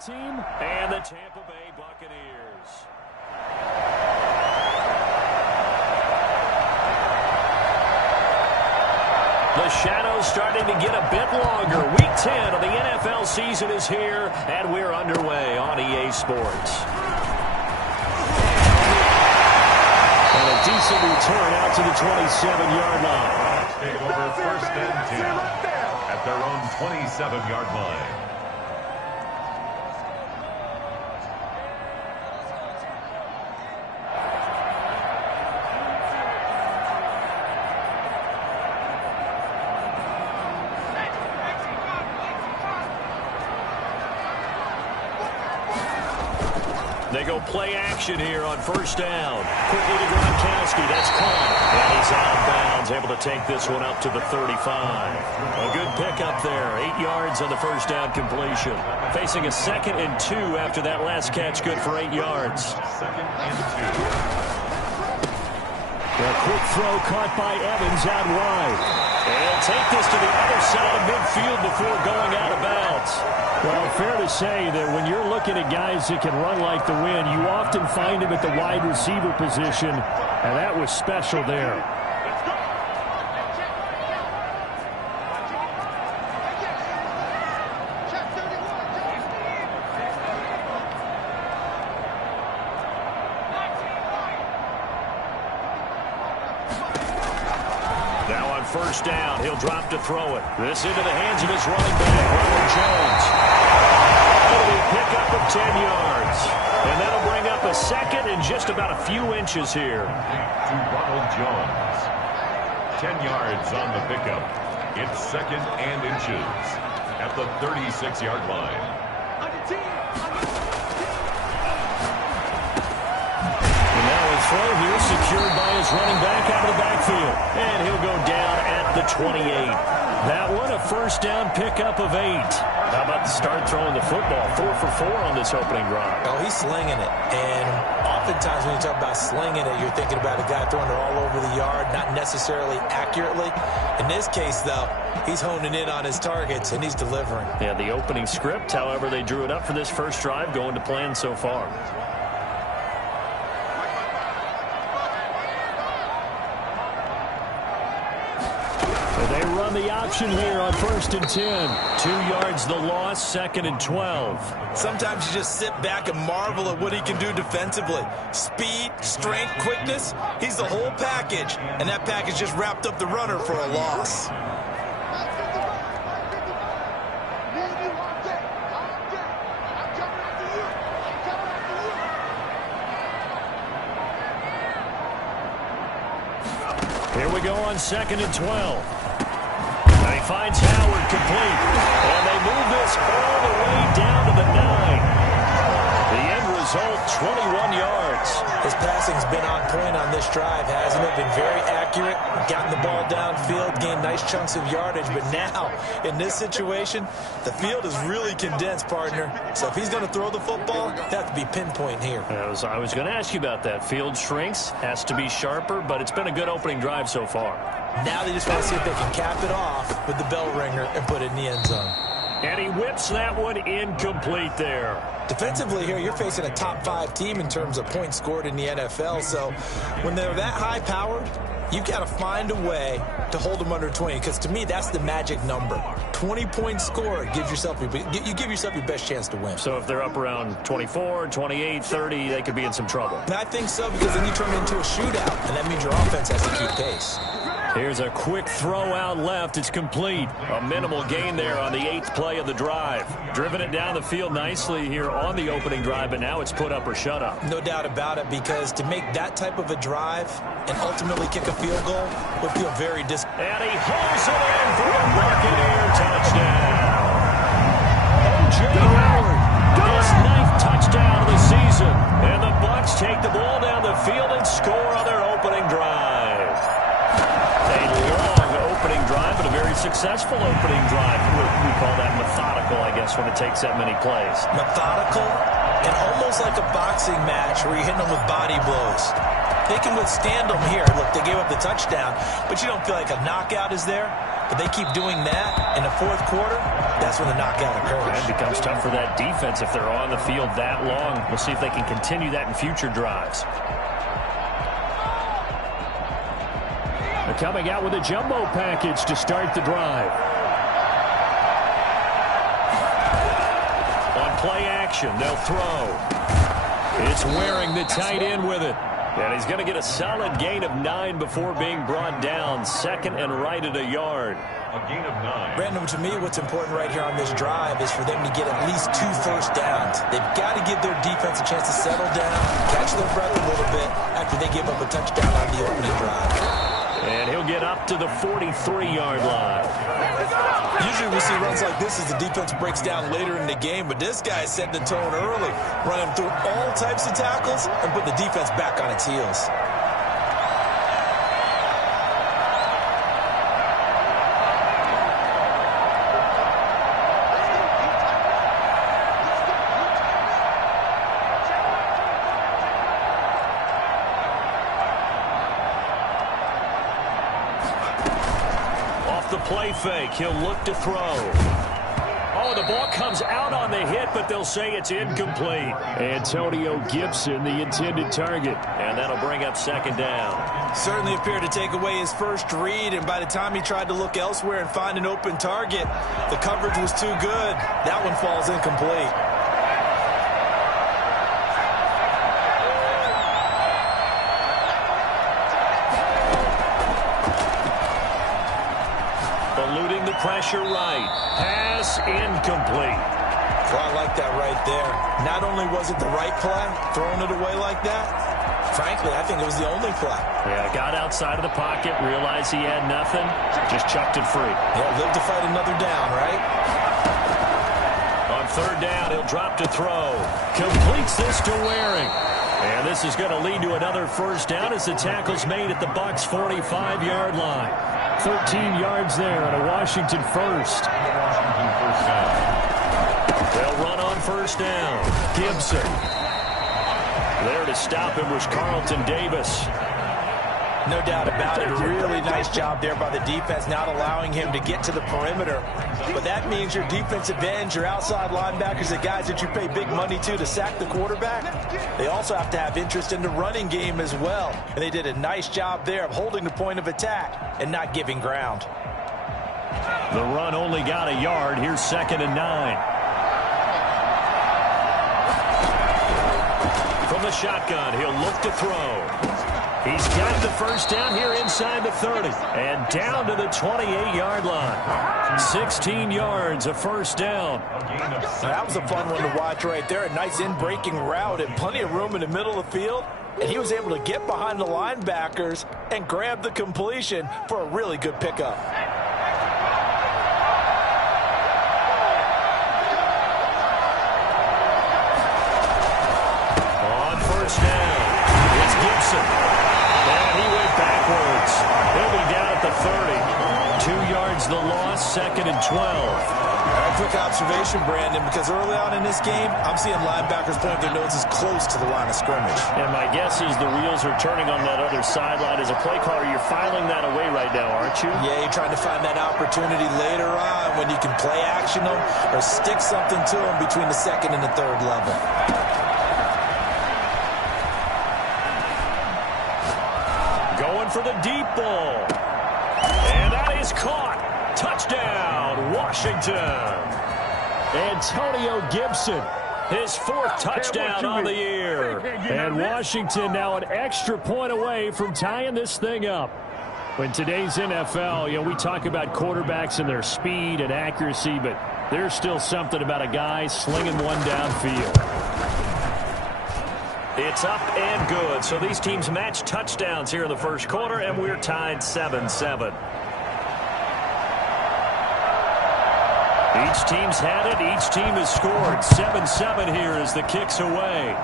team and the Tampa Bay Buccaneers. The shadow's starting to get a bit longer. Week 10 of the NFL season is here, and we're underway on EA Sports. And a decent return out to the 27-yard line. Take over first and 10 at their own 27-yard line. They go play action here on first down. Quickly to Gronkowski. That's caught. And he's out of bounds. Able to take this one up to the 35. A good pickup there. 8 yards on the first down completion. Facing a 2nd and 2 after that last catch. Good for 8 yards. 2nd and 2. A quick throw caught by Evans out wide. And he'll take this to the other side of midfield before going out of bounds. Well, fair to say that when you're looking at guys that can run like the wind, you often find them at the wide receiver position, and that was special there. Now on first down, he'll drop to throw it. This into the hands of his running back, Ronald Jones. It'll be a pickup of 10 yards. And that'll bring up a 2nd and just about a few inches here. To Ronald Jones. 10 yards on the pickup. It's 2nd and inches at the 36-yard line. And now a throw here secured by his running back out of the backfield. And he'll go down at the 28. That one, a first down pickup of 8. How about the start throwing the football? 4 for 4 on this opening drive. Oh, he's slinging it. And oftentimes when you talk about slinging it, you're thinking about a guy throwing it all over the yard, not necessarily accurately. In this case, though, he's honing in on his targets, and he's delivering. Yeah, the opening script, however, they drew it up for this first drive, going to plan so far. They run the option here on first and 10. 2 yards the loss, 2nd and 12. Sometimes you just sit back and marvel at what he can do defensively. Speed, strength, quickness, he's the whole package. And that package just wrapped up the runner for a loss. Here we go on 2nd and 12. And he finds Howard complete. And they move this all the way down to the 9. The end result, 21 yards. His passing's been on point on this drive, hasn't it? Been very accurate, gotten the ball downfield, gained nice chunks of yardage. But now, in this situation, the field is really condensed, partner. So if he's going to throw the football, he'll have to be pinpoint here. I was going to ask you about that. Field shrinks, has to be sharper, but it's been a good opening drive so far. Now they just want to see if they can cap it off with the bell ringer and put it in the end zone. And he whips that one incomplete there. Defensively here, you're facing a top 5 team in terms of points scored in the NFL. So when they're that high-powered, you've got to find a way to hold them under 20. Because to me, that's the magic number. 20-point score gives you give yourself your best chance to win. So if they're up around 24, 28, 30, they could be in some trouble. And I think so, because then you turn it into a shootout, and that means your offense has to keep pace. Here's a quick throw out left. It's complete. A minimal gain there on the 8th play of the drive. Driven it down the field nicely here on the opening drive, but now it's put up or shut up. No doubt about it, because to make that type of a drive and ultimately kick a field goal would feel very And he holds it in for a Buccaneer touchdown. O.J. Howard, his 9th touchdown of the season. And the Bucs take the ball down the field and score on their opening drive. A long opening drive, but a very successful opening drive. We call that methodical, I guess, when it takes that many plays. Methodical and almost like a boxing match where you're hitting them with body blows. They can withstand them here. Look, they gave up the touchdown, but you don't feel like a knockout is there. But they keep doing that in the 4th quarter. that's when the knockout occurs. It becomes tough for that defense if they're on the field that long. We'll see if they can continue that in future drives. They're coming out with a jumbo package to start the drive. On play action, they'll throw. It's Waring, the tight end, with it. And he's going to get a solid gain of 9 before being brought down. Second and right at a yard. A gain of 9. Brandon, to me, what's important right here on this drive is for them to get at least 2 first downs. They've got to give their defense a chance to settle down, catch their breath a little bit after they give up a touchdown on the opening drive. And he'll get up to the 43-yard line. Usually we see runs like this as the defense breaks down later in the game, but this guy is setting the tone early, running through all types of tackles and putting the defense back on its heels. The play fake. He'll look to throw. Oh, the ball comes out on the hit, but they'll say it's incomplete. Antonio Gibson, the intended target. And that'll bring up second down. Certainly appeared to take away his first read, and by the time he tried to look elsewhere and find an open target, the coverage was too good. That one falls incomplete. Eluding the pressure right. Pass incomplete. Well, I like that right there. Not only was it the right play, throwing it away like that, frankly, I think it was the only play. Yeah, got outside of the pocket, realized he had nothing, just chucked it free. He'll live to fight another down, right? On third down, he'll drop to throw. Completes this to Waring. And this is going to lead to another first down as the tackle's made at the Bucs' 45-yard line. 13 yards there and a Washington first. Washington first down. They'll run on first down. Gibson. There to stop him was Carlton Davis. No doubt about it. A really nice job there by the defense, not allowing him to get to the perimeter. But that means your defensive ends, your outside linebackers, the guys that you pay big money to sack the quarterback, they also have to have interest in the running game as well. And they did a nice job there of holding the point of attack and not giving ground. The run only got a yard. Here's second and 9. From the shotgun, he'll look to throw. He's got the first down here inside the 30 and down to the 28-yard line. 16 yards, a first down. That was a fun one to watch right there. A nice in-breaking route and plenty of room in the middle of the field. And he was able to get behind the linebackers and grab the completion for a really good pickup. On first down, it's Gibson. And he went backwards. He'll be down at the 30. 2 yards the loss, second and 12. A quick observation, Brandon, because early on in this game, I'm seeing linebackers point their noses close to the line of scrimmage. And my guess is the wheels are turning on that other sideline. As a play caller, you're filing that away right now, aren't you? Yeah, you're trying to find that opportunity later on when you can play action them or stick something to them between the second and the third level. Going for the deep ball. And that is caught. Touchdown, Washington. Antonio Gibson, his 4th touchdown on the year. And Washington now an extra point away from tying this thing up. In today's NFL, we talk about quarterbacks and their speed and accuracy, but there's still something about a guy slinging one downfield. It's up and good. So these teams match touchdowns here in the first quarter, and we're tied 7-7. Each team's had it. Each team has scored. 7-7 here as the kick's away.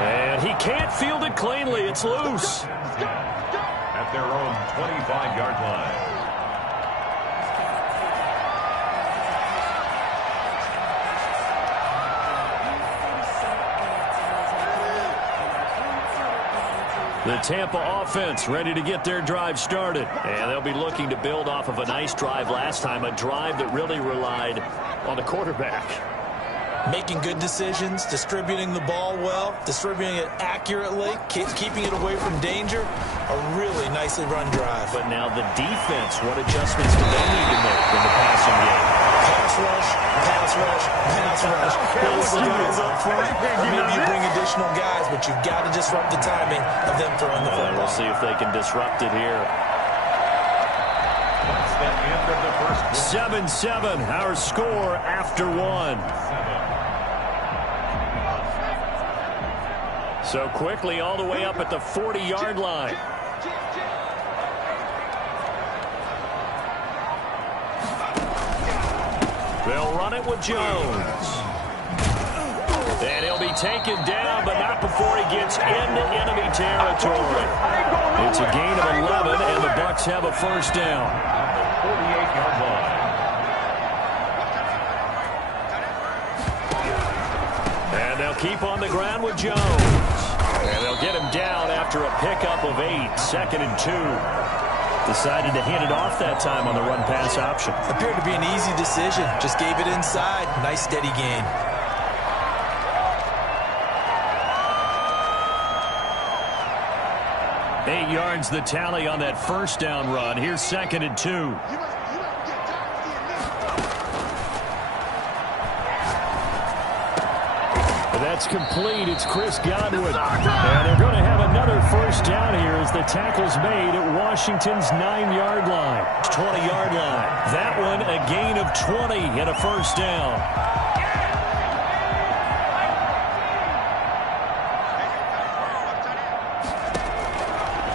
And he can't field it cleanly. It's loose. At their own 25-yard line. The Tampa offense ready to get their drive started. And they'll be looking to build off of a nice drive last time, a drive that really relied on the quarterback. Making good decisions, distributing the ball well, distributing it accurately, keeping it away from danger. A really nicely run drive. But now the defense, what adjustments do they need to make in the passing game? Pass rush, pass rush, pass rush. Those guys up front, or maybe you bring additional guys, but you've got to disrupt the timing of them throwing the football. We'll see if they can disrupt it here. That's the end of the first quarter. 7-7, our score after one. So quickly all the way up at the 40-yard line. They'll run it with Jones. And he'll be taken down, but not before he gets into enemy territory. It's a gain of 11, and the Bucs have a first down. 48-yard line. And they'll keep on the ground with Jones. And they'll get him down after a pickup of 8, 2nd and 2. Decided to hand it off that time on the run-pass option. Appeared to be an easy decision. Just gave it inside. Nice steady gain. Eight yards the tally on that first down run. Here's 2nd and 2. That's complete. It's Chris Godwin. And they're going to have another first down here as the tackle's made at Washington's 9-yard line. 20-yard line. That one a gain of 20 and a first down.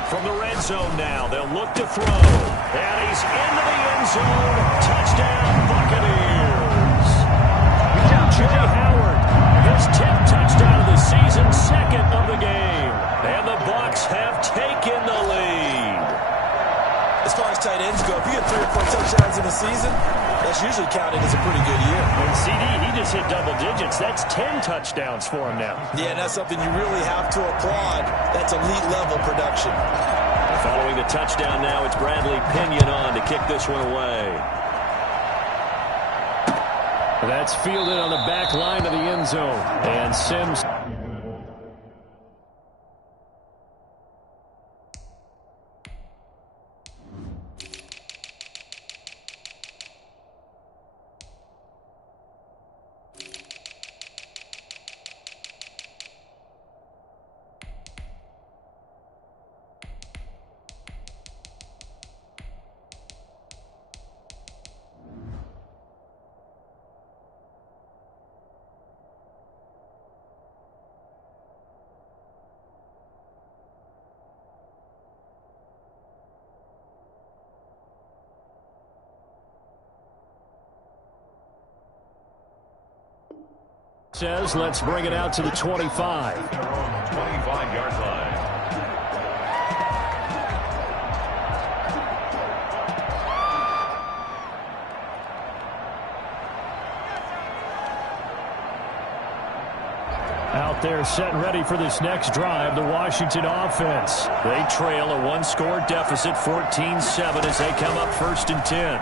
From the red zone now, they'll look to throw. And he's into the end zone. Touchdown, Buccaneers. Jay Howard, his 10th touchdown of the season, 2nd of the game. And the Bucs have taken the lead. As far as tight ends go, if you get 3 or 4 touchdowns in a season, that's usually counted as a pretty good year. And CD, he just hit double digits. That's 10 touchdowns for him now. Yeah, and that's something you really have to applaud. That's elite-level production. Following the touchdown now, it's Bradley Pinion on to kick this one away. That's fielded on the back line of the end zone. And Sims. Says, let's bring it out to the 25. 25-yard line. Out there set and ready for this next drive, the Washington offense. They trail a 1-score deficit, 14-7 as they come up 1st and 10.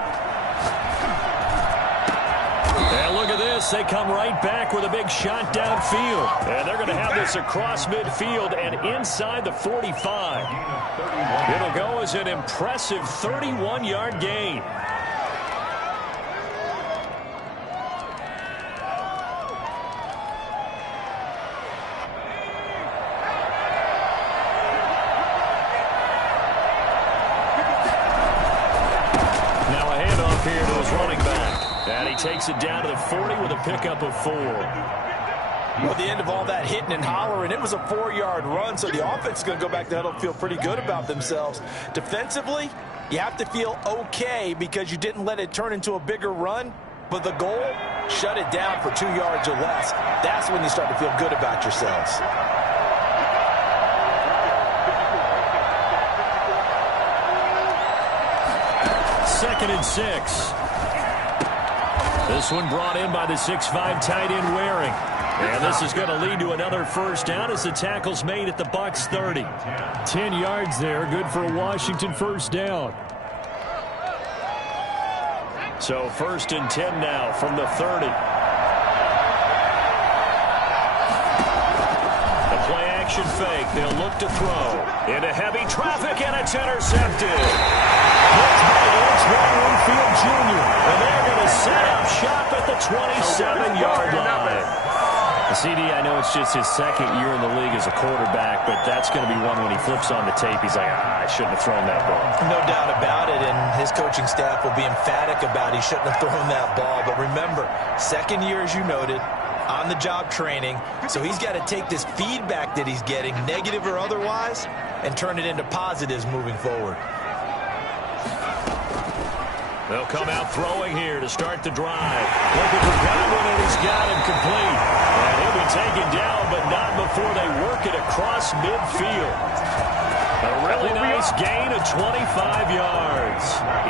And look at this. They come right back with a big shot downfield. And they're going to have this across midfield and inside the 45. It'll go as an impressive 31-yard gain. Now a handoff here to his running back. And he takes it down to the 40 with a pickup of 4. Well, at the end of all that hitting and hollering, it was a 4-yard run, so the offense is going to go back to huddle and feel pretty good about themselves. Defensively, you have to feel okay because you didn't let it turn into a bigger run, but the goal, shut it down for 2 yards or less. That's when you start to feel good about yourselves. Second and 6. This one brought in by the 6'5" tight end Waring. And this is going to lead to another first down as the tackle's made at the Bucs 30. 10 yards there, good for a Washington first down. So 1st and 10 now from the 30. The play action fake. They'll look to throw. Into heavy traffic, and it's intercepted. It's Winfield Jr. And they're going to set up shop at the 27-yard line. CD, I know it's just his second year in the league as a quarterback, but that's going to be one when he flips on the tape. He's like, I shouldn't have thrown that ball. No doubt about it, and his coaching staff will be emphatic about he shouldn't have thrown that ball. But remember, second year, as you noted, on-the-job training, so he's got to take this feedback that he's getting, negative or otherwise, and turn it into positives moving forward. They'll come out throwing here to start the drive. Looking for Godwin, and he's got him complete. And he'll be taken down, but not before they work it across midfield. A really nice gain of 25 yards.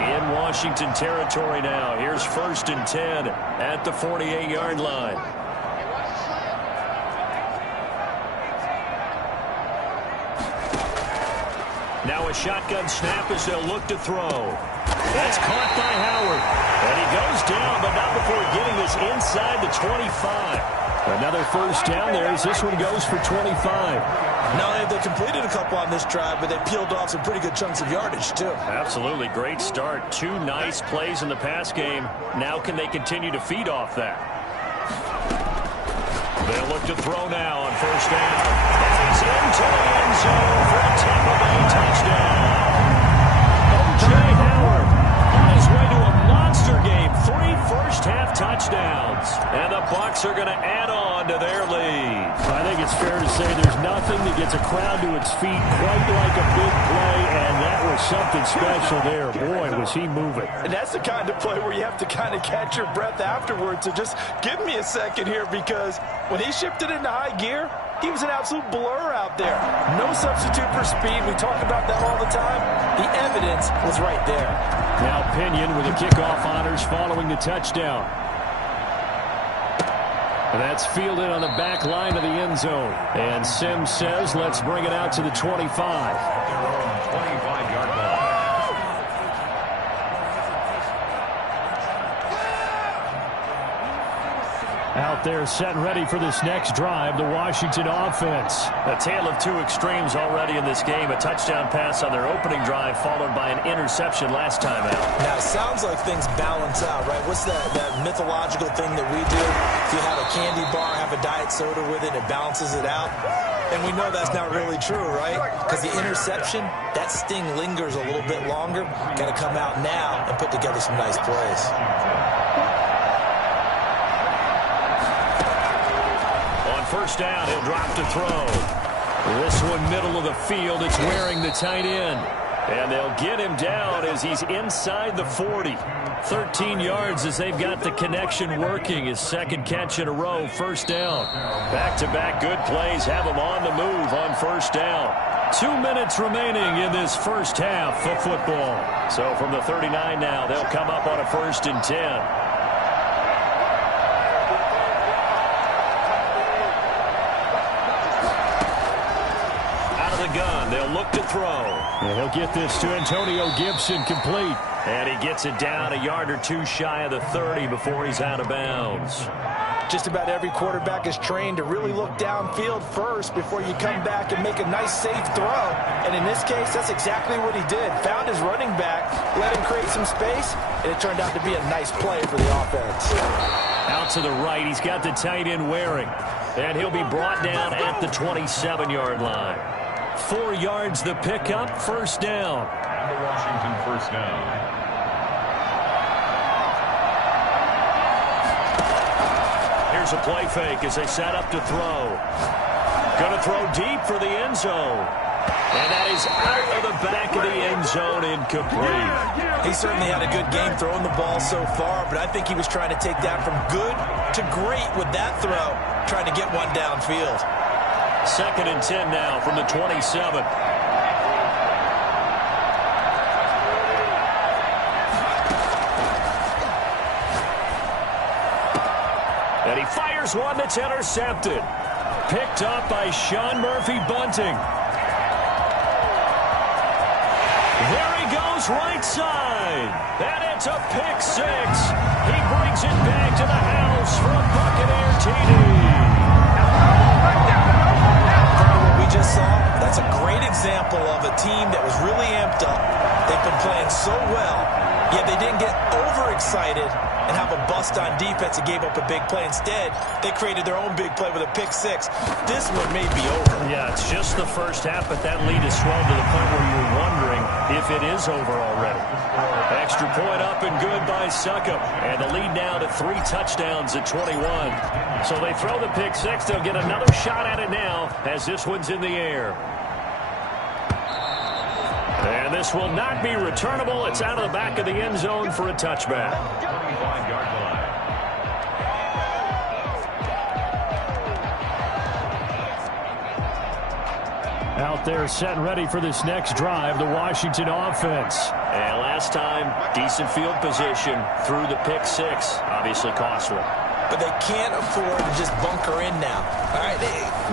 In Washington territory now. Here's 1st and 10 at the 48-yard line. Now a shotgun snap as they'll look to throw. That's caught by Howard. And he goes down, but not before getting this inside the 25. Another first down there as this one goes for 25. Not only have they completed a couple on this drive, but they peeled off some pretty good chunks of yardage, too. Absolutely. Great start. 2 nice plays in the pass game. Now can they continue to feed off that? They'll look to throw now on first down. And he's into the end zone for a Tampa Bay touchdown. Howard on his way to a monster game. 3 first-half touchdowns. And the Bucs are going to add on to their lead. I think it's fair to say there's nothing that gets a crowd to its feet quite like a big play, and that was something special there. Boy, was he moving. And that's the kind of play where you have to kind of catch your breath afterwards. So just give me a second here, because when he shifted into high gear, he was an absolute blur out there. No substitute for speed. We talk about that all the time. The evidence was right there. Now Pinion with the kickoff honors following the touchdown. And that's fielded on the back line of the end zone. And Sims says, let's bring it out to the 25. 25-yard line. Out there set and ready for this next drive, the Washington offense. A tale of 2 extremes already in this game. A touchdown pass on their opening drive followed by an interception last time out. Now, it sounds like things balance out, right? What's that mythological thing that we do? If you have a candy bar, have a diet soda with it, it balances it out. And we know that's not really true, right? Because the interception, that sting lingers a little bit longer. Got to come out now and put together some nice plays. First down, he'll drop to throw. This one middle of the field, it's Waring, the tight end. And they'll get him down as he's inside the 40. 13 yards as they've got the connection working. His second catch in a row, first down. Back-to-back good plays have him on the move on first down. 2 minutes remaining in this first half of football. So from the 39 now, they'll come up on a 1st and 10. Gun. They'll look to throw. And he'll get this to Antonio Gibson complete. And he gets it down a yard or 2 shy of the 30 before he's out of bounds. Just about every quarterback is trained to really look downfield first before you come back and make a nice, safe throw. And in this case, that's exactly what he did. Found his running back, let him create some space, and it turned out to be a nice play for the offense. Out to the right, he's got the tight end Waring. And he'll be brought down at the 27-yard line. 4 yards the pickup, first down. And the Washington first down. Here's a play fake as they set up to throw. Going to throw deep for the end zone. And that is out of the back of the end zone, incomplete. He certainly had a good game throwing the ball so far, but I think he was trying to take that from good to great with that throw, trying to get one downfield. 2nd and 10 now from the 27. And he Fires one that's intercepted. Picked up by Sean Murphy-Bunting. There he goes right side. And it's a pick six. He brings it back to the house for a Buccaneer TD. What we just saw, that's a great example of a team that was really amped up. They've been playing so well, yet they didn't get overexcited and have a bust on defense and gave up a big play. Instead, they created their own big play with a pick six. This one may be over. Yeah, it's just the first half, but that lead has swelled to the point where you're wondering if it is over already. Extra point up and good by Succop. And the lead now to 3 touchdowns at 21. So they throw the pick six. They'll get another shot at it now as this one's in the air. And this will not be returnable. It's out of the back of the end zone for a touchback. 25-yard line. Out there set and ready for this next drive, the Washington offense. And last time, decent field position through the pick six. Obviously costly. But they can't afford to just bunker in now. All right,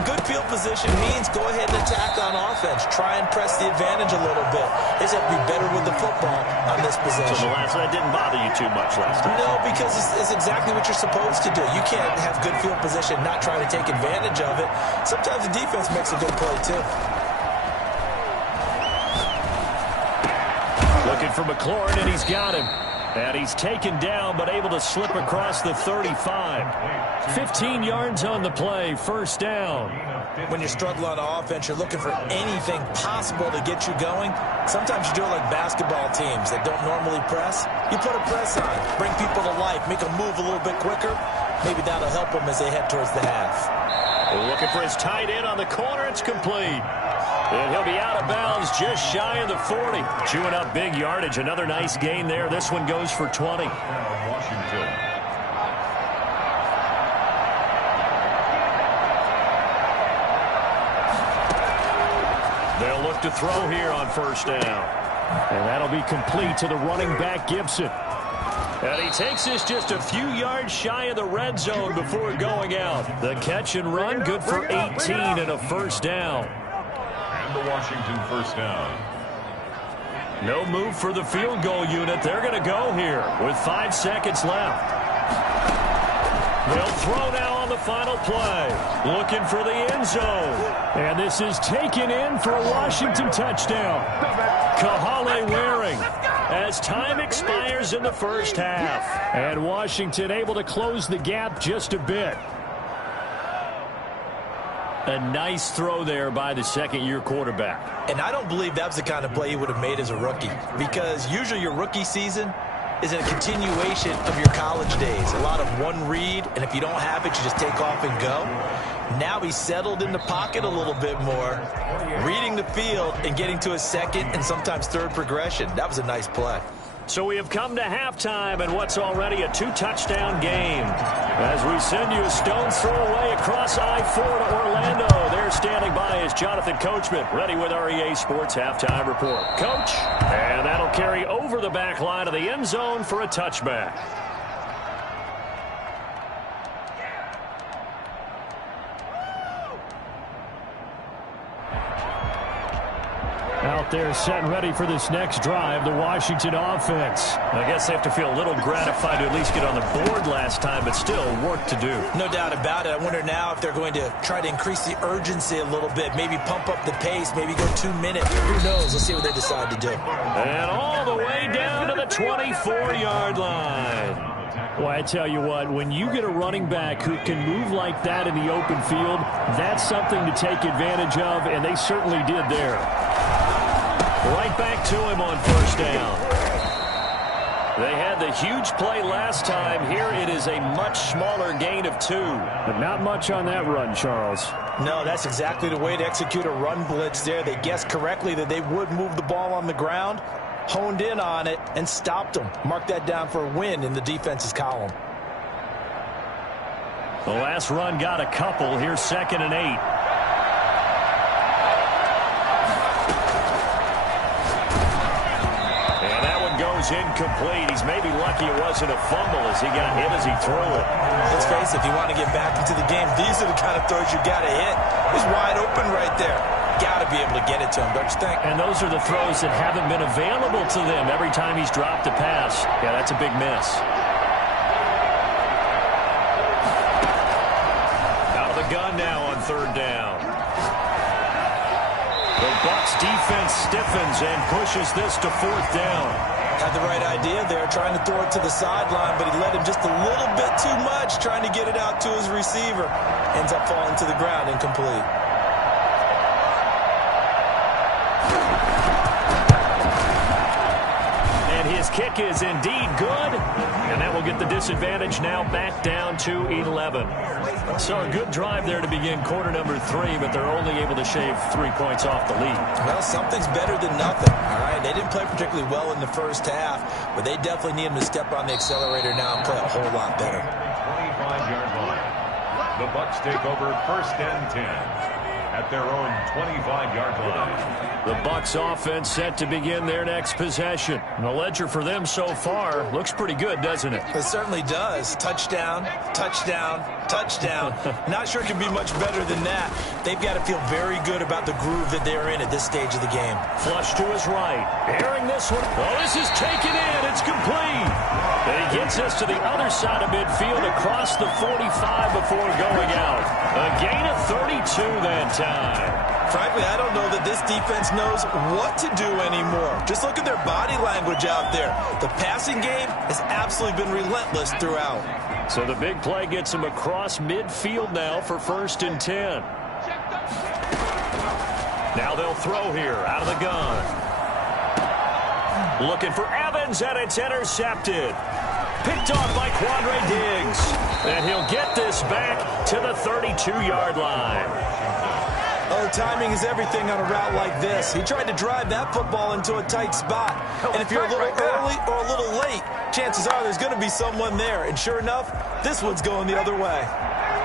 good field position means go ahead and attack on offense. Try and press the advantage a little bit. They just have to be better with the football on this possession. So that didn't bother you too much last time? No, because it's exactly what you're supposed to do. You can't have good field position, not try to take advantage of it. Sometimes the defense makes a good play, too. Looking for McLaurin, and he's got him. And he's taken down, but able to slip across the 35. 15 yards on the play, first down. When you struggle on offense, you're looking for anything possible to get you going. Sometimes you do it like basketball teams that don't normally press. You put a press on, bring people to life, make them move a little bit quicker. Maybe that'll help them as they head towards the half. Looking for his tight end on the corner. It's complete. And he'll be out of bounds just shy of the 40. Chewing up big yardage. Another nice gain there. This one goes for 20. Washington. They'll look to throw here on first down. And that'll be complete to the running back, Gibson. And he takes this just a few yards shy of the red zone before going out. The catch and run, good for 18 and a first down. And the Washington first down. No move for the field goal unit. They're going to go here with 5 seconds left. They'll throw now on the final play. Looking for the end zone. And this is taken in for a Washington touchdown. Kahale Waring as time expires in the first half. And Washington able to close the gap just a bit. A nice throw there by the second-year quarterback. And I don't believe that was the kind of play he would have made as a rookie, because usually your rookie season is a continuation of your college days. A lot of one read, and if you don't have it, you just take off and go. Now he's settled in the pocket a little bit more, reading the field and getting to his second and sometimes third progression. That was a nice play. So we have come to halftime in what's already a 2-touchdown game. As we send you a stone's throw away across I-4 to Orlando. There standing by is Jonathan Coachman, ready with our EA Sports Halftime Report. Coach, and that'll carry over the back line of the end zone for a touchback. Out there set and ready for this next drive, the Washington offense. I guess they have to feel a little gratified to at least get on the board last time, but still work to do. No doubt about it. I wonder now if they're going to try to increase the urgency a little bit, maybe pump up the pace, maybe go 2 minutes. Who knows? Let's see what they decide to do. And all the way down to the 24-yard line. Well, I tell you what, when you get a running back who can move like that in the open field, that's something to take advantage of, and they certainly did there. Right back to him on first down. They had the huge play last time. Here it is a much smaller gain of 2. But not much on that run, Charles. No, that's exactly the way to execute a run blitz there. They guessed correctly that they would move the ball on the ground, honed in on it, and stopped them. Mark that down for a win in the defense's column. The last run got a couple. Here's 2nd and 8. is incomplete. He's maybe lucky it wasn't a fumble as he got hit as he threw it. Let's face it, if you want to get back into the game, these are the kind of throws you got to hit. He's wide open right there. Got to be able to get it to him, don't you think? And those are the throws that haven't been available to them every time he's dropped a pass. Yeah, that's a big miss. Out of the gun now on third down. The Bucs defense stiffens and pushes this to fourth down. Had the right idea there, trying to throw it to the sideline, but he let him just a little bit too much, trying to get it out to his receiver. Ends up falling to the ground, incomplete. His kick is indeed good, and that will get the disadvantage now back down to 11. So a good drive there to begin quarter number 3, but they're only able to shave 3 points off the lead. Well, something's better than nothing, all right? They didn't play particularly well in the first half, but they definitely need him to step on the accelerator now and play a whole lot better. 25-yard line. The Bucs take over first and 10 at their own 25-yard line. The Bucs offense set to begin their next possession. And the ledger for them so far looks pretty good, doesn't it? It certainly does. Touchdown, touchdown, touchdown. Not sure it can be much better than that. They've got to feel very good about the groove that they're in at this stage of the game. Flush to his right. Airing this one. Oh, this is taken in. It's complete. And he gets this to the other side of midfield across the 45 before going out. A gain of 32 that time. Frankly, I don't know that this defense knows what to do anymore. Just look at their body language out there. The passing game has absolutely been relentless throughout. So the big play gets him across midfield now for first and 10. Now they'll throw here out of the gun. Looking for Evans, and it's intercepted. Picked off by Quandre Diggs. And he'll get this back to the 32-yard line. Oh, timing is everything on a route like this. He tried to drive that football into a tight spot. And if you're a little early or a little late, chances are there's going to be someone there. And sure enough, this one's going the other way.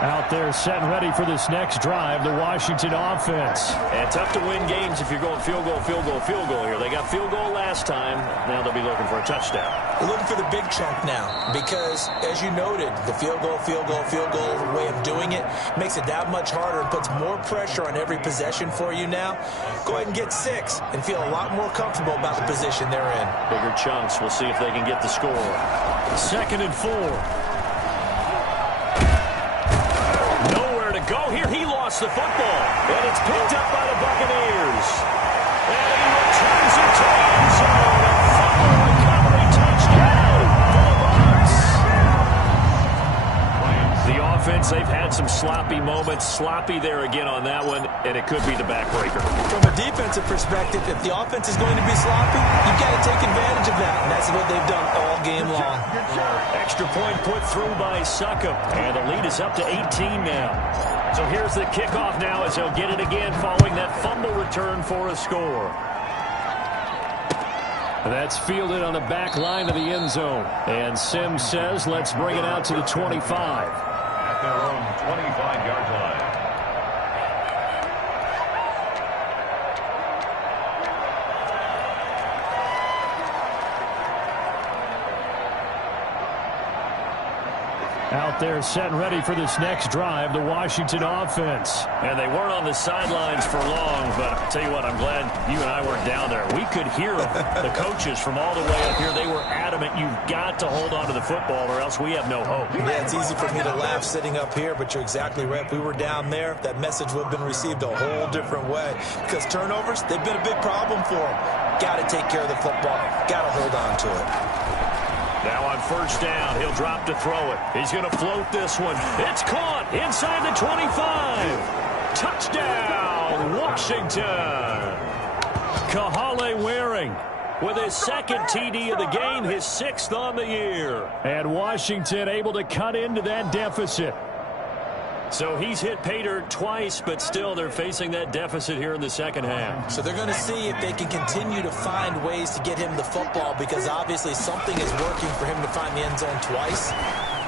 Out there set and ready for this next drive, the Washington offense. And tough to win games if you're going field goal, field goal, field goal here. They got field goal last time. Now they'll be looking for a touchdown. They're looking for the big chunk now because, as you noted, the field goal way of doing it makes it that much harder and puts more pressure on every possession for you now. Go ahead and get 6 and feel a lot more comfortable about the position they're in. Bigger chunks. We'll see if they can get the score. 2nd and 4. Go here. He lost the football, and it's picked up by the Buccaneers. And he returns it to the end zone. A fumble recovery touchdown for the Bucs. The offense, they've had some sloppy moments. Sloppy there again on that one, and it could be the backbreaker. From a defensive perspective, if the offense is going to be sloppy, you've got to take advantage of that, and that's what they've done all game long. Extra point put through by Succop, and the lead is up to 18 now. So here's the kickoff now as he'll get it again following that fumble return for a score. That's fielded on the back line of the end zone. And Sims says, let's bring it out to the 25. At their own 25-yard line. Out there set and ready for this next drive, the Washington offense. And they weren't on the sidelines for long, but I'll tell you what, I'm glad you and I weren't down there. We could hear the coaches from all the way up here. They were adamant, you've got to hold on to the football or else we have no hope. Yeah, it's easy for me to laugh sitting up here, but you're exactly right. If we were down there, that message would have been received a whole different way. Because turnovers, they've been a big problem for them. Got to take care of the football. Got to hold on to it. Now on first down, he'll drop to throw it. He's going to float this one. It's caught inside the 25. Touchdown, Washington. Kahale Waring with his second TD of the game, his 6th on the year. And Washington able to cut into that deficit. So he's hit pay dirt twice, but still they're facing that deficit here in the second half. So they're going to see if they can continue to find ways to get him the football because obviously something is working for him to find the end zone twice.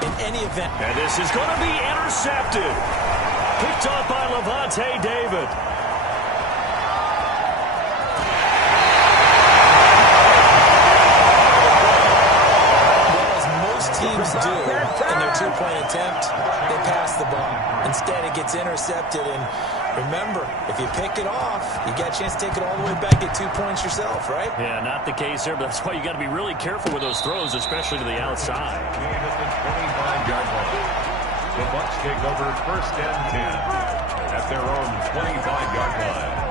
In any event. And this is going to be intercepted. Picked off by Levante David. extra-point attempt, they pass the ball. Instead, it gets intercepted. And remember, if you pick it off, you got a chance to take it all the way back, get 2 points yourself, right? Yeah, not the case here, but that's why you got to be really careful with those throws, especially to the outside. The Bucs take over 1st and 10 at their own 25-yard line.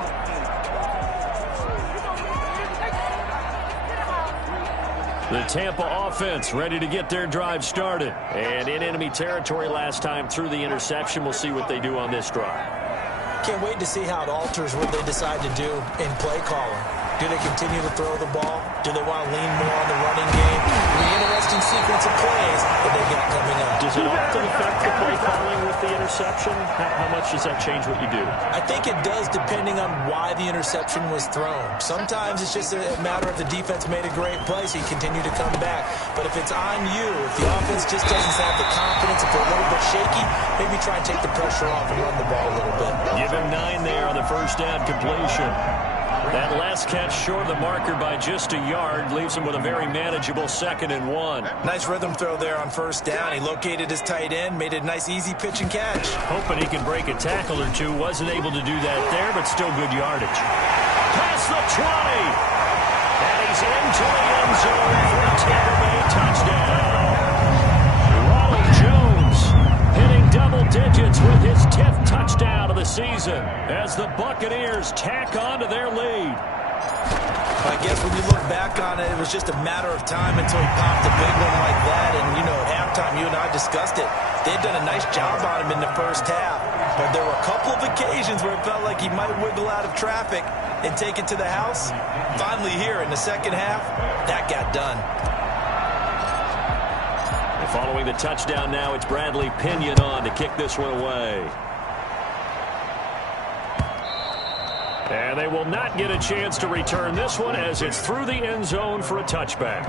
The Tampa offense ready to get their drive started. And in enemy territory last time through the interception. We'll see what they do on this drive. Can't wait to see how it alters what they decide to do in play calling. Do they continue to throw the ball? Do they want to lean more on the running game? The interesting sequence of plays that they got coming up. Does it often affect the play calling with the interception? How much does that change what you do? I think it does, depending on why the interception was thrown. Sometimes it's just a matter of the defense made a great play, so you continue to come back. But if it's on you, if the offense just doesn't have the confidence, if they're a little bit shaky, maybe try and take the pressure off and run the ball a little bit. Give him 9 there on the first down completion. That last catch short of the marker by just a yard leaves him with a very manageable 2nd and 1. Nice rhythm throw there on first down. He located his tight end, made it a nice easy pitch and catch. Hoping he can break a tackle or two. Wasn't able to do that there, but still good yardage. Past the 20. And he's into the end zone for a Tampa Bay touchdown. Ronald Jones hitting double digits with his 10th touchdown of the season as the Buccaneers tack on to their lead. I guess when you look back on it, it was just a matter of time until he popped a big one like that. And, you know, at halftime, you and I discussed it. They'd done a nice job on him in the first half. But there were a couple of occasions where it felt like he might wiggle out of traffic and take it to the house. Finally here in the second half, that got done. Following the touchdown now, it's Bradley Pinion on to kick this one away. And they will not get a chance to return this one as it's through the end zone for a touchback.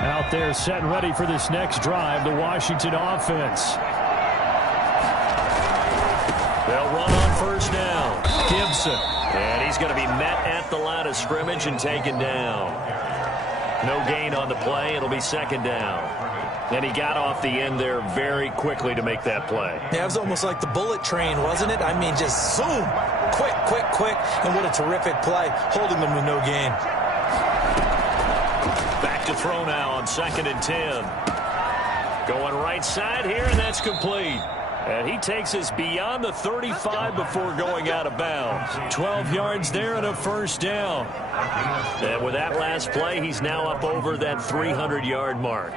Out there set and ready for this next drive, the Washington offense. They'll run on first down. Gibson. And he's going to be met at the line of scrimmage and taken down. No gain on the play. It'll be 2nd down. And he got off the end there very quickly to make that play. Yeah, it was almost like the bullet train, wasn't it? I mean, just zoom. Quick, quick, quick. And what a terrific play, holding them with no gain. Back to throw now on 2nd and 10. Going right side here, and that's complete. And he takes us beyond the 35 before going out of bounds. 12 yards there and a first down. And with that last play, he's now up over that 300-yard mark.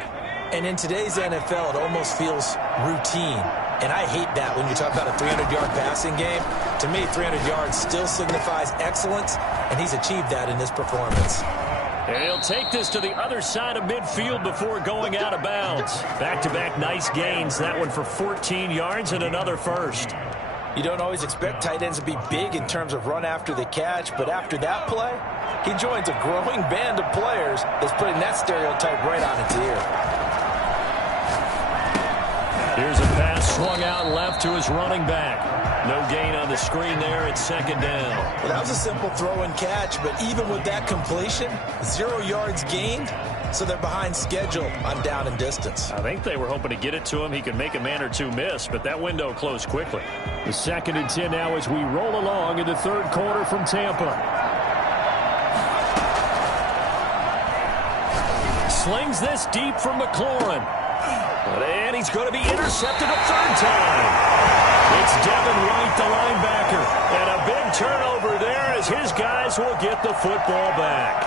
And in today's NFL, it almost feels routine. And I hate that when you talk about a 300-yard passing game. To me, 300 yards still signifies excellence, and he's achieved that in this performance. And he'll take this to the other side of midfield before going out of bounds. Back-to-back nice gains. That one for 14 yards and another first. You don't always expect tight ends to be big in terms of run after the catch, but after that play, he joins a growing band of players that's putting that stereotype right on its ear. Here's a pass swung out left to his running back. No gain on the screen there. It's 2nd down. Well, that was a simple throw and catch, but even with that completion, 0 yards gained, so they're behind schedule on down and distance. I think they were hoping to get it to him. He could make a man or two miss, but that window closed quickly. The 2nd and 10 now as we roll along in the 3rd quarter from Tampa. Slings this deep from McLaurin. And he's going to be intercepted a 3rd time. It's Devin White, the linebacker. And a big turnover there as his guys will get the football back.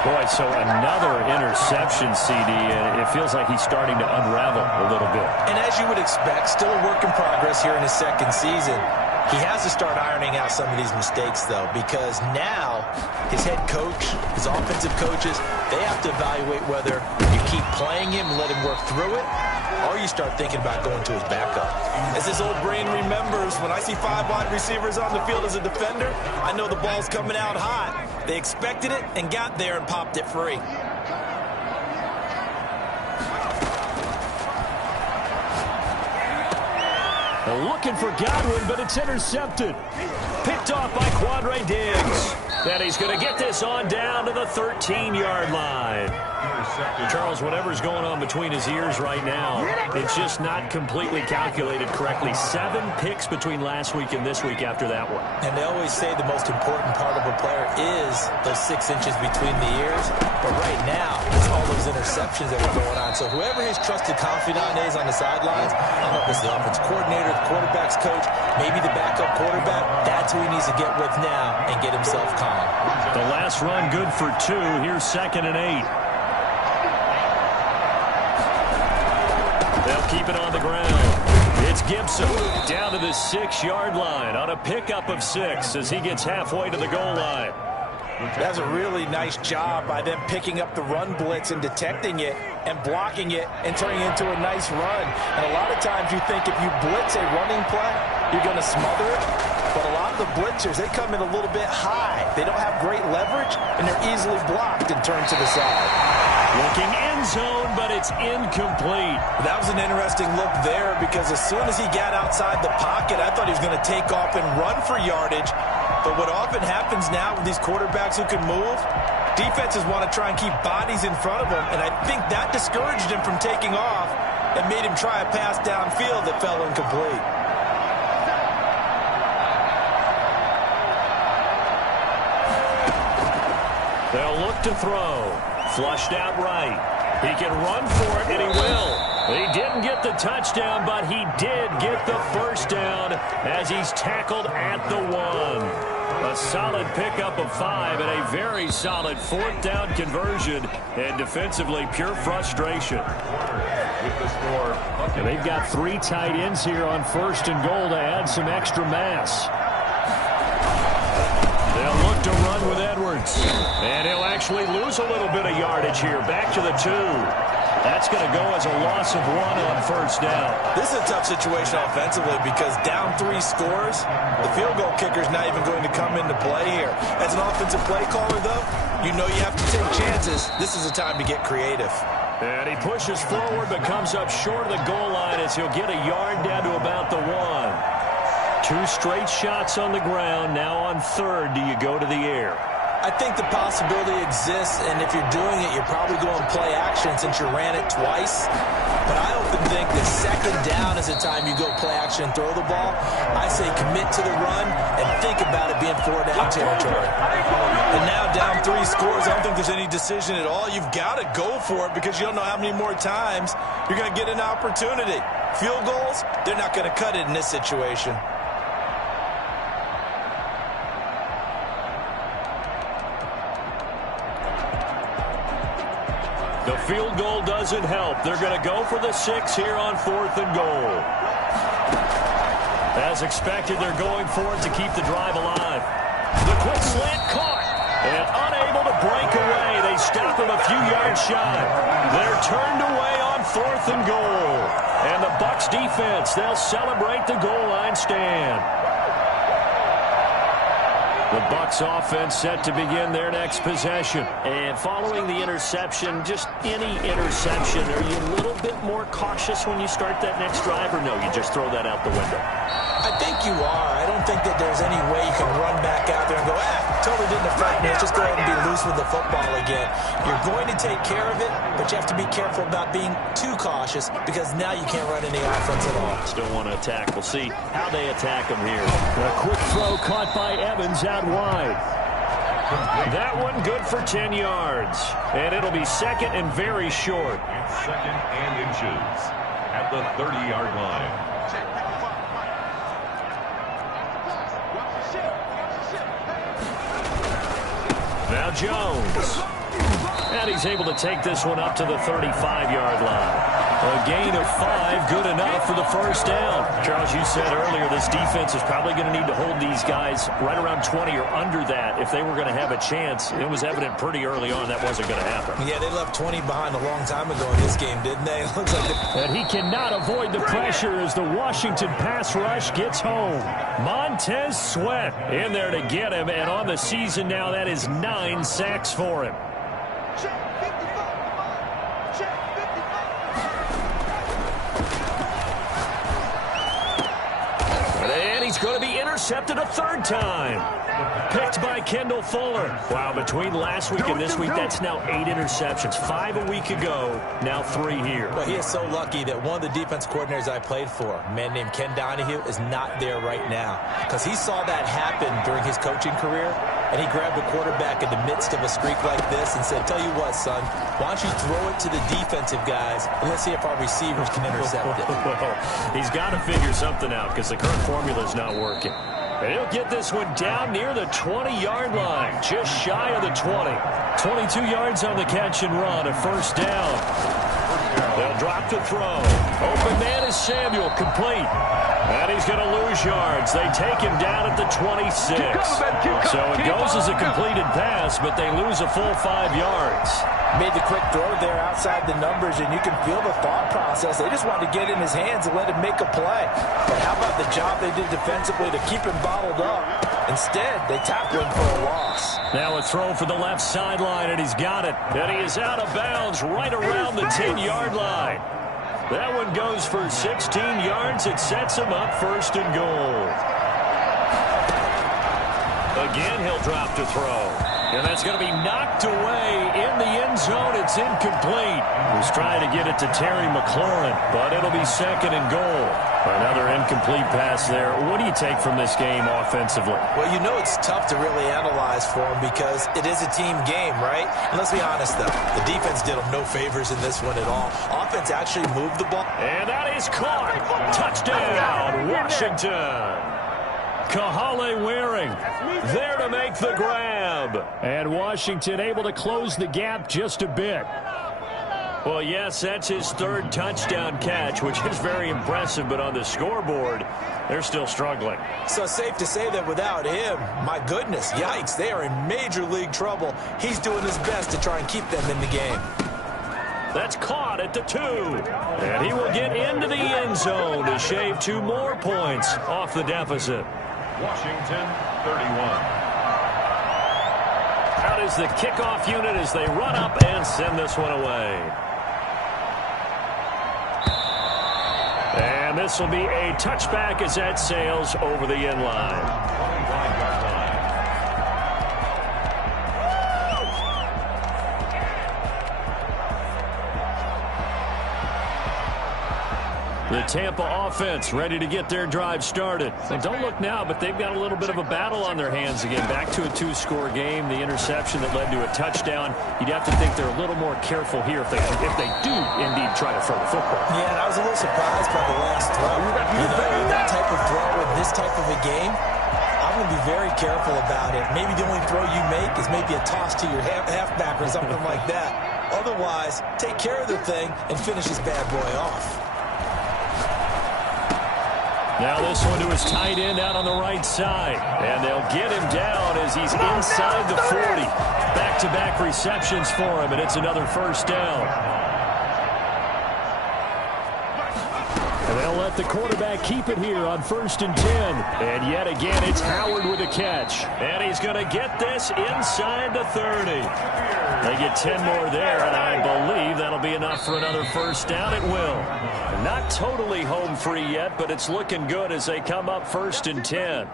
Boy, so another interception, CD, and it feels like he's starting to unravel a little bit. And as you would expect, still a work in progress here in his 2nd season. He has to start ironing out some of these mistakes, though, because now his head coach, his offensive coaches, they have to evaluate whether you keep playing him and let him work through it, or you start thinking about going to his backup. As his old brain remembers, when I see 5 wide receivers on the field as a defender, I know the ball's coming out hot. They expected it and got there and popped it free. Looking for Godwin, but it's intercepted. Picked off by Quandre Diggs. And he's going to get this on down to the 13-yard line. Charles, whatever's going on between his ears right now, it's just not completely calculated correctly. 7 picks between last week and this week after that one. And they always say the most important part of a player is those 6 inches between the ears. But right now, it's all those interceptions that are going on. So whoever his trusted confidant is on the sidelines, I don't know if it's the offensive coordinator, the quarterback's coach, maybe the backup quarterback, that's who he needs to get with now and get himself calm. The last run good for 2. Here's 2nd and 8. They'll keep it on the ground. It's Gibson down to the 6-yard line on a pickup of 6 as he gets halfway to the goal line. That's a really nice job by them picking up the run blitz and detecting it and blocking it and turning it into a nice run. And a lot of times you think if you blitz a running play, you're going to smother it. But a lot of the blitzers, they come in a little bit high. They don't have great leverage, and they're easily blocked and turned to the side. Looking end zone, but it's incomplete. That was an interesting look there because as soon as he got outside the pocket, I thought he was going to take off and run for yardage. But what often happens now with these quarterbacks who can move, defenses want to try and keep bodies in front of them, and I think that discouraged him from taking off and made him try a pass downfield that fell incomplete. They'll look to throw. Flushed out right. He can run for it, and he will. He didn't get the touchdown, but he did get the first down as he's tackled at the 1. A solid pickup of 5 and a very solid 4th down conversion. And defensively, pure frustration. And they've got 3 tight ends here on 1st and goal to add some extra mass. They'll look to run with Edwards. And he'll actually lose a little bit of yardage here. Back to the 2. That's going to go as a loss of 1 on 1st down. This is a tough situation offensively because down 3 scores, the field goal kicker's not even going to come into play here. As an offensive play caller, though, you know you have to take chances. This is a time to get creative. And he pushes forward but comes up short of the goal line as he'll get a yard down to about the 1. 2 straight shots on the ground. Now on 3rd, do you go to the air? I think the possibility exists, and if you're doing it, you're probably going play action since you ran it twice. But I often think the 2nd down is the time you go play action and throw the ball. I say commit to the run and think about it being 4-down territory. And now down 3 scores, I don't think there's any decision at all. You've got to go for it because you don't know how many more times you're going to get an opportunity. Field goals, they're not going to cut it in this situation. The field goal doesn't help. They're going to go for the 6 here on 4th and goal. As expected, they're going for it to keep the drive alive. The quick slant caught and unable to break away. They stop him a few yards shy. They're turned away on 4th and goal. And the Bucs defense, they'll celebrate the goal line stand. The Bucs offense set to begin their next possession. And following the interception, just any interception, are you a little bit more cautious when you start that next drive, or no, you just throw that out the window? I think you are. I don't think that there's any way you can run back out there and go, totally didn't affect me. Let's just go ahead and be loose with the football again. You're going to take care of it, but you have to be careful about being too cautious because now you can't run any offense at all. Still want to attack. We'll see how they attack them here. A quick throw caught by Evans out wide. That one good for 10 yards. And it'll be 2nd and very short. It's 2nd and inches at the 30-yard line. Now Jones. And he's able to take this one up to the 35-yard line. A gain of 5, good enough for the first down. Charles, you said earlier this defense is probably going to need to hold these guys right around 20 or under that if they were going to have a chance. It was evident pretty early on that wasn't going to happen. Yeah, they left 20 behind a long time ago in this game, didn't they? It looks like and he cannot avoid the pressure as the Washington pass rush gets home. Montez Sweat in there to get him, and on the season now, that is 9 sacks for him. Going to be intercepted. intercepted a third time. Picked by Kendall Fuller. Wow, between last week and this week, that's now 8 interceptions. 5 a week ago, now 3 here. Well, he is so lucky that one of the defense coordinators I played for, a man named Ken Donahue, is not there right now. Because he saw that happen during his coaching career, and he grabbed the quarterback in the midst of a streak like this and said, tell you what, son, why don't you throw it to the defensive guys, and let's see if our receivers can intercept it. Well, he's got to figure something out because the current formula is not working. And he'll get this one down near the 20-yard line, just shy of the 20. 22 yards on the catch and run, a first down. They'll drop to throw. Open man is Samuel, complete. And he's going to lose yards. They take him down at the 26. So it goes as a completed pass, but they lose a full 5 yards. Made the quick throw there outside the numbers, and you can feel the thought process. They just wanted to get in his hands and let him make a play. But how about the job they did defensively to keep him bottled up? Instead, they tackled him for a loss. Now a throw for the left sideline, and he's got it. And he is out of bounds right around the 10-yard line. That one goes for 16 yards. It sets him up first and goal. Again, he'll drop to throw. And that's going to be knocked away in the end zone. It's incomplete. He's trying to get it to Terry McLaurin, but it'll be second and goal. Another incomplete pass there. What do you take from this game offensively? Well, you know it's tough to really analyze for him because it is a team game, right? And let's be honest, though. The defense did him no favors in this one at all. Offense actually moved the ball. And that is caught. Touchdown, Washington. Kahale Waring there to make the grab. And Washington able to close the gap just a bit. Well, yes, that's his third touchdown catch, which is very impressive, but on the scoreboard, they're still struggling. So safe to say that without him, my goodness, yikes, they are in major league trouble. He's doing his best to try and keep them in the game. That's caught at the 2. And he will get into the end zone to shave 2 more points off the deficit. Washington, 31. Out is the kickoff unit as they run up and send this one away. And this will be a touchback as that sails over the end line. 25-yard line. The Tampa offense ready to get their drive started. And don't look now, but they've got a little bit of a battle on their hands again. Back to a 2-score game. The interception that led to a touchdown. You'd have to think they're a little more careful here if they do indeed try to throw the football. Yeah, and I was a little surprised by the last throw. You know, that type of throw in this type of a game, I'm going to be very careful about it. Maybe the only throw you make is maybe a toss to your halfback or something like that. Otherwise, take care of the thing and finish this bad boy off. Now this one to his tight end out on the right side. And they'll get him down as he's inside the 40. Back-to-back receptions for him, and it's another first down. And they'll let the quarterback keep it here on 1st and 10. And yet again, it's Howard with a catch. And he's going to get this inside the 30. They get 10 more there, and I believe that'll be enough for another first down. It will. Not totally home free yet, but it's looking good as they come up 1st and 10.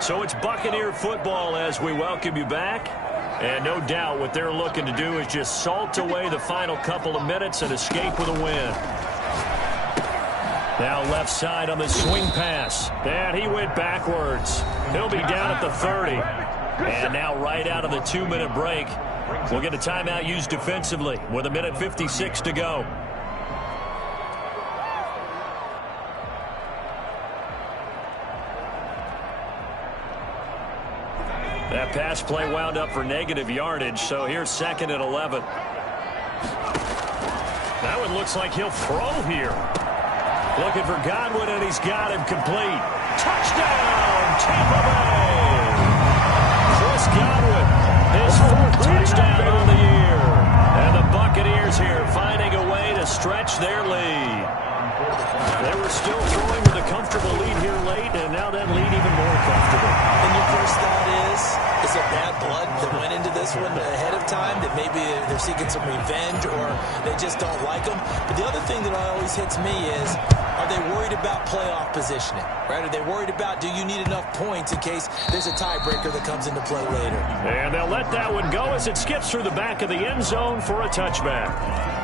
So it's Buccaneer football as we welcome you back. And no doubt what they're looking to do is just salt away the final couple of minutes and escape with a win. Now left side on the swing pass. And he went backwards. He'll be down at the 30. And now right out of the 2-minute break, we'll get a timeout used defensively with 1:56 to go. That pass play wound up for negative yardage, so here's 2nd and 11. That one looks like he'll throw here. Looking for Godwin, and he's got him complete. Touchdown, Tampa Bay! Chris Godwin, his 4th touchdown on the year. And the Buccaneers here finding a way to stretch their lead. They were still throwing with a comfortable lead here late, and now that lead even more comfortable. And your first thought is it bad blood that went into this this one ahead of time, that maybe they're seeking some revenge or they just don't like them. But the other thing that always hits me is, are they worried about playoff positioning? Right? Are they worried about, do you need enough points in case there's a tiebreaker that comes into play later? And they'll let that one go as it skips through the back of the end zone for a touchback.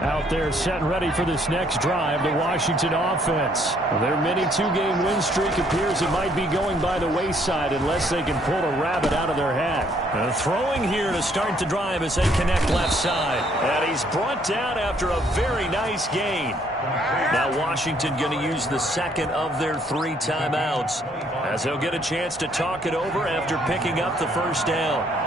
Out there set and ready for this next drive, the Washington offense. Their mini two-game win streak appears it might be going by the wayside unless they can pull a rabbit out of their hat. Throwing here to start the drive as they connect left side. And he's brought down after a very nice gain. Now Washington going to use the second of their 3 timeouts as they'll get a chance to talk it over after picking up the first down.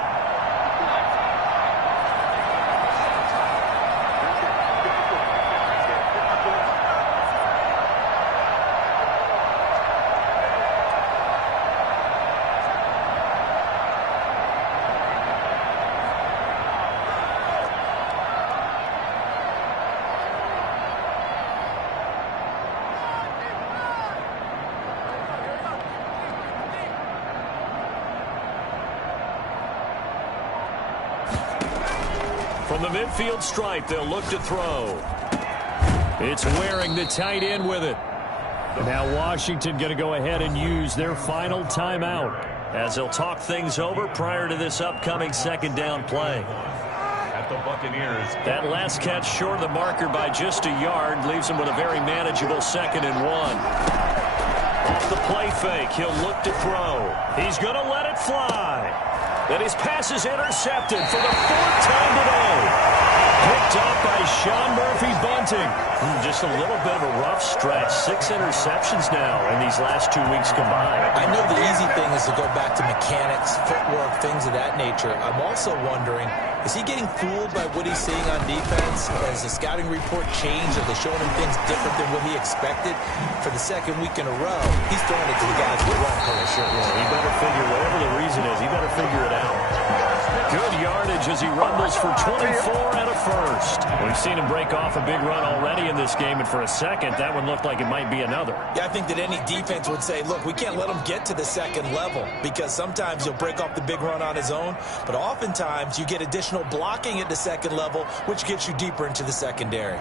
From the midfield stripe, they'll look to throw. It's Waring, the tight end, with it. Now Washington going to go ahead and use their final timeout as they'll talk things over prior to this upcoming second down play. At the Buccaneers. That last catch short of the marker by just a yard leaves him with a very manageable 2nd and 1. Off the play fake, he'll look to throw. He's going to let it fly. And his pass is intercepted for the 4th time today. Picked up by Sean Murphy-Bunting. Just a little bit of a rough stretch. 6 interceptions now in these last 2 weeks combined. I know the easy thing is to go back to mechanics, footwork, things of that nature. I'm also wondering, is he getting fooled by what he's seeing on defense? Has the scouting report changed? Are they showing him things different than what he expected? For the 2nd week in a row, he's throwing it to the guys with wrong color shirt. He better figure, whatever the reason is, he better figure it out. Good yardage as he rumbles for 24 and a first. We've seen him break off a big run already in this game, and for a second, that one looked like it might be another. Yeah, I think that any defense would say, look, we can't let him get to the 2nd level, because sometimes he'll break off the big run on his own, but oftentimes you get additional blocking at the 2nd level, which gets you deeper into the secondary.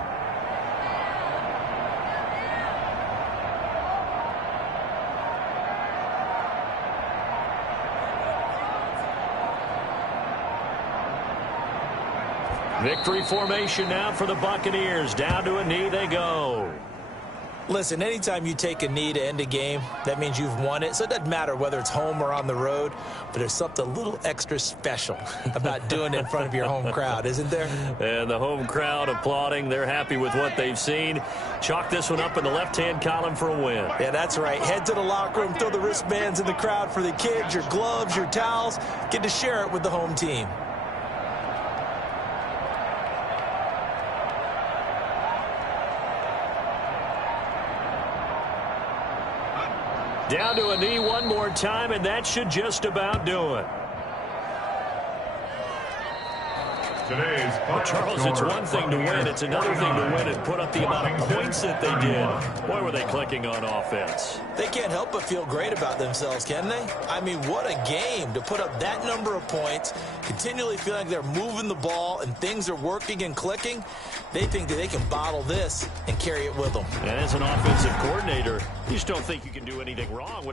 Victory formation now for the Buccaneers. Down to a knee they go. Listen, anytime you take a knee to end a game, that means you've won it. So it doesn't matter whether it's home or on the road, but there's something a little extra special about doing it in front of your home crowd, isn't there? And the home crowd applauding. They're happy with what they've seen. Chalk this one up in the left-hand column for a win. Yeah, that's right. Head to the locker room, throw the wristbands in the crowd for the kids, your gloves, your towels. Get to share it with the home team. Down to a knee one more time, and that should just about do it. Today's Charles, it's one thing to win. It's another thing to win and put up the amount of points that they did. Boy, were they clicking on offense. They can't help but feel great about themselves, can they? I mean, what a game to put up that number of points, continually feel like they're moving the ball and things are working and clicking. They think that they can bottle this and carry it with them. And as an offensive coordinator, you just don't think you can do anything wrong.